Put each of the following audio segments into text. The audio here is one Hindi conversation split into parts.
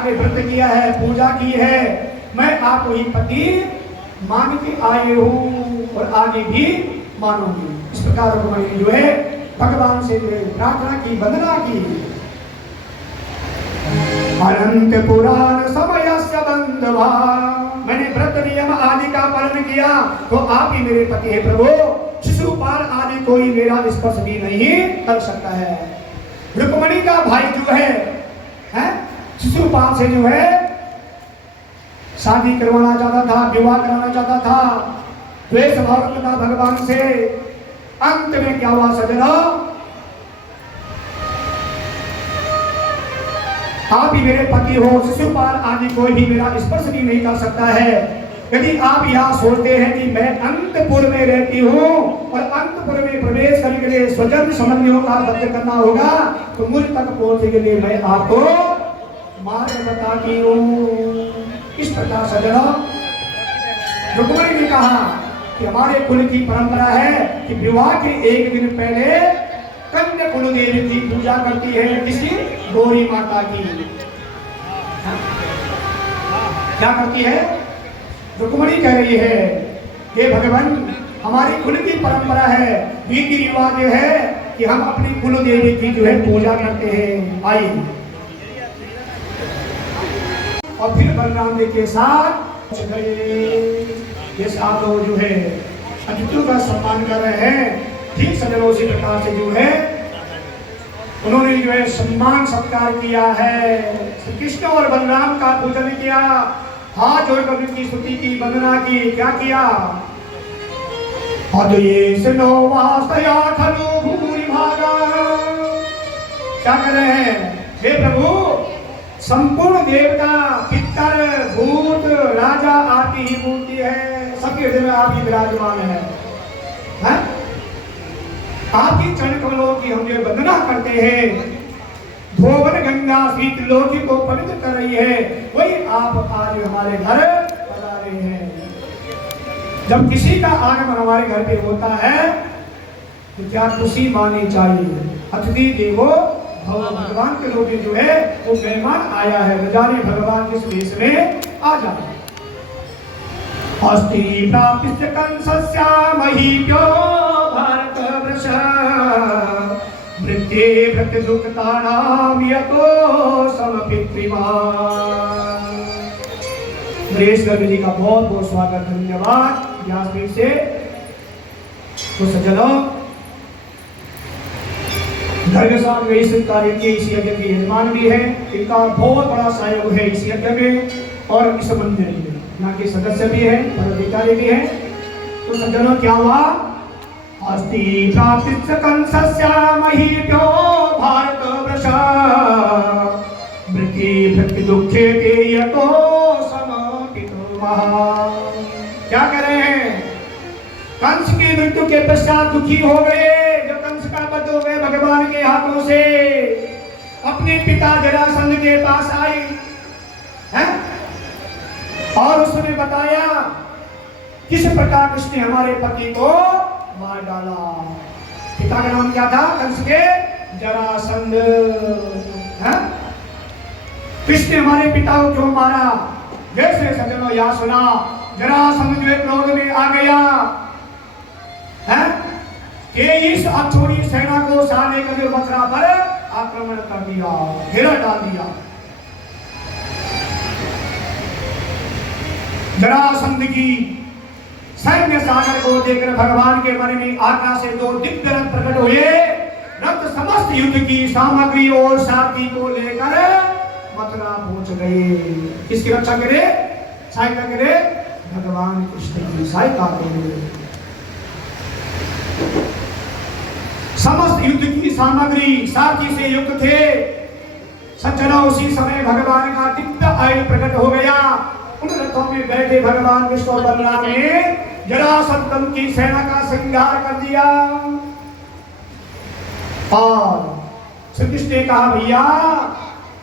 आपने व्रत किया है, पूजा की है, मैं आपको ही पति मान के आए हूँ और आगे भी मानूंगी। इस प्रकार रुक्मिणी जो है भगवान से प्रार्थना की, वंदना की। अनंत पुराण समयस्य बंधवा, मैंने व्रत नियम आदि का पालन किया तो आप ही मेरे पति है प्रभु। शिशुपाल आदि कोई मेरा स्पर्श भी नहीं कर सकता है। रुक्मिणी का भाई जो है शिशुपाल से जो है शादी करवाना चाहता था, विवाह कराना चाहता था, द्वेष भाव रखता भगवान से। अंत में क्या हुआ सजना, आप ही मेरे पति हो, शिशुपाल आदि कोई भी मेरा स्पर्श भी नहीं कर सकता है। यदि आप यहाँ सोचते हैं कि मैं अंतपुर में रहती हूँ और अंतपुर में प्रवेश करने के लिए स्वजन संबंधियों का वध करना होगा तो मुझ तक पहुंचने के लिए मैं आपको मार्ग बताती हूँ। इस प्रकार सजना रुक्मिणी ने कहा कि हमारे कुल की परंपरा है कि विवाह के एक दिन पहले कन्या कुल देवी की पूजा करती है, किसी गौरी माता की। क्या करती है? रुक्मिणी कह रही है हे भगवान, हमारी कुल की परंपरा है, रीति रिवाज है कि हम अपनी कुल देवी की जो है पूजा करते हैं। आइए और फिर बलराम जी के साथ ये साधु जो है अतिथियों का सम्मान कर रहे हैं। ठीक सजनों उसी प्रकार से जो है उन्होंने जो है सम्मान सत्कार किया है। श्री कृष्ण और बलराम का पूजन किया, हाथ जोड़कर उनकी स्तुति की, वंदना की। क्या किया? क्या कर रहे हैं? हे प्रभु, संपूर्ण देवता, पितर, भूत, राजा आपकी ही मूर्ति है, सबके हृदय में आप ही विराजमान है। आपकी चरण कमलों की हम जो वंदना करते हैं। धोवन गंगा श्री त्रिलोकी को पवित्र कर रही है, वही आप आज हमारे घर पधारे हैं। जब किसी का आगमन हमारे घर पे होता है तो क्या खुशी माननी चाहिए। अतिथि देवो भव, भगवान के रूप में जो है वो मेहमान आया है, न जाने भगवान किस वेश में आ जाए। अस्ति प्राप्तिश्च कंसस्य महीप्यो भारत वृष, मृत्ये भृत्य दुःखतानां यतो समपितृवान्। नरेश गर्ग जी का बहुत बहुत स्वागत, धन्यवाद व्यासपीठ से। तो सज्जनों, गर्ग साहब में इस कार्य के इस यज्ञ के यजमान भी है, इनका बहुत बड़ा सहयोग है इस यज्ञ में और इस मंदिर में। यहाँ के सदस्य भी है, पदाधिकारी भी है। तो सज्जनों क्या हुआ? अस्ति प्राप्तिश्च कंसस्य महीप्यो भारत वृष, मृत्ये भृत्य दुःखे ते यतो समपितुर्वः। क्या कर रहे हैं? कंस की मृत्यु के पश्चात दुखी हो गए, जब कंस का वध हो गए भगवान के हाथों से, अपने पिता जरासंध के पास आई है और उसने बताया किस प्रकार कृष्ण ने हमारे पति को मार डाला। पिता का नाम क्या था? कंस के जरासंध। कृष्ण ने हमारे पिता को क्यों मारा? जैसे सज्जनों यहाँ सुना, जरासंध जो क्रोध में आ गया है कि इस अछोड़ी सेना को सामने करके मथुरा पर आक्रमण कर दिया, घेरा डाल दिया। जरासंध की सैन्य सागर को देखकर भगवान के मन में आकाश से दो दिव्य रथ प्रकट हुए। रथ समस्त युद्ध की सामग्री और साथी को लेकर मथुरा पहुंच गए। किसकी रक्षा करे? सहायता करे? भगवान कृष्ण की सहायता करे। समस्त युद्ध की सामग्री साथी से युक्त थे। सज्जनों, उसी समय भगवान का दिव्य आयु प्रकट हो गया। उन रथों में बैठे भगवान विष्णु और बलराम ने जरासंध की सेना का संहार कर दिया। और श्री कृष्ण ने कहा, भैया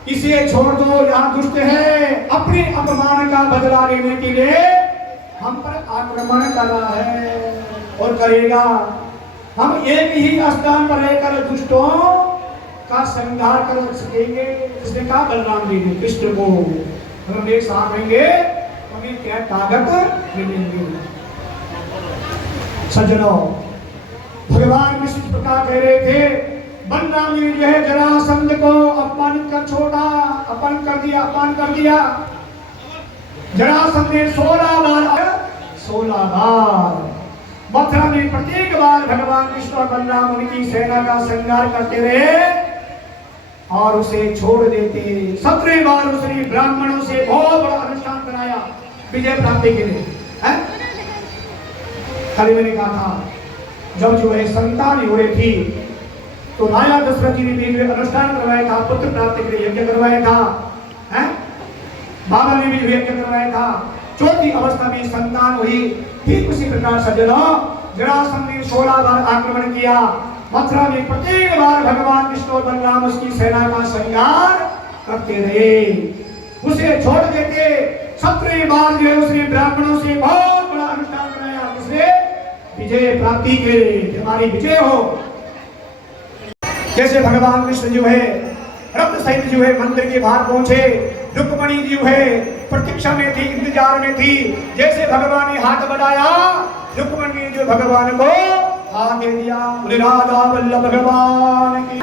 इसे छोड़ दो, यहाँ दुष्ट है, अपने अपमान का बदला लेने के लिए हम पर आक्रमण कर रहा है और करेगा। हम एक ही स्थान पर रहकर दुष्टों का श्रृंगार कर सकेंगे? इसने कहा बलराम जी ने कृष्ण को, हम मेरे साथ रहेंगे हमें क्या ताकत मिलेंगे। सज्जनों, भगवान विष्णु इस प्रकार कह रहे थे, बलराम जी जो है जरासंध को अपमानित कर छोड़ा, अपमान कर दिया। जरासंध ने 16 बार मथुरा में प्रत्येक बार भगवान कृष्ण और बलराम उनकी सेना का संहार करते रहे और उसे छोड़ देते। 17 बार उसने ब्राह्मणों से बहुत बड़ा अनुष्ठान कराया विजय प्राप्ति के लिए। कल मैंने कहा था, जब जो है संतान हो रही थी तो राजा दशरथ जी ने भी अनुष्ठान करवाया था, पुत्र प्राप्ति के लिए यज्ञ करवाया था, बाबा ने भी यज्ञ करवाया था। चौथी अवस्था में संतान हुई। ठीक उसी प्रकार सज्जनों, जरासंध ने 16 बार आक्रमण किया। मथुरा में प्रत्येक बार भगवान कृष्ण और बलराम उसकी सेना का संहार करते रहे, उसे छोड़ देते। 17 बार जो है उसने ब्राह्मणों से बहुत बड़ा अनुष्ठान कराया, जिससे विजय प्राप्ति के लिए हमारी विजय हो। जैसे भगवान कृष्ण जो है रथ सहित जो है मंदिर के बाहर पहुंचे, रुक्मणी जो है प्रतीक्षा में थी, इंतजार में थी। जैसे भगवान ने हाथ बढ़ाया, रुक्मणी ने जो भगवान को हाथ दे दिया। राधा वल्लभ भगवान की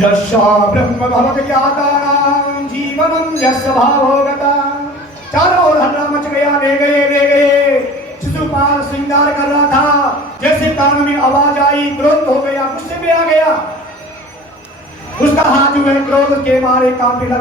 यशा ब्रह्म भवत ज्ञातानां जीवनं यस्य भावोगता। चारों ओर हल्ला मच गया, ले गए। शिशुपाल श्रृंगार कर रहा था, जैसे कान में आवाज आई, क्रोध हो गया, गुस्से में आ गया। उसका हाथ जो है क्रोध के मारे कांपने लगा।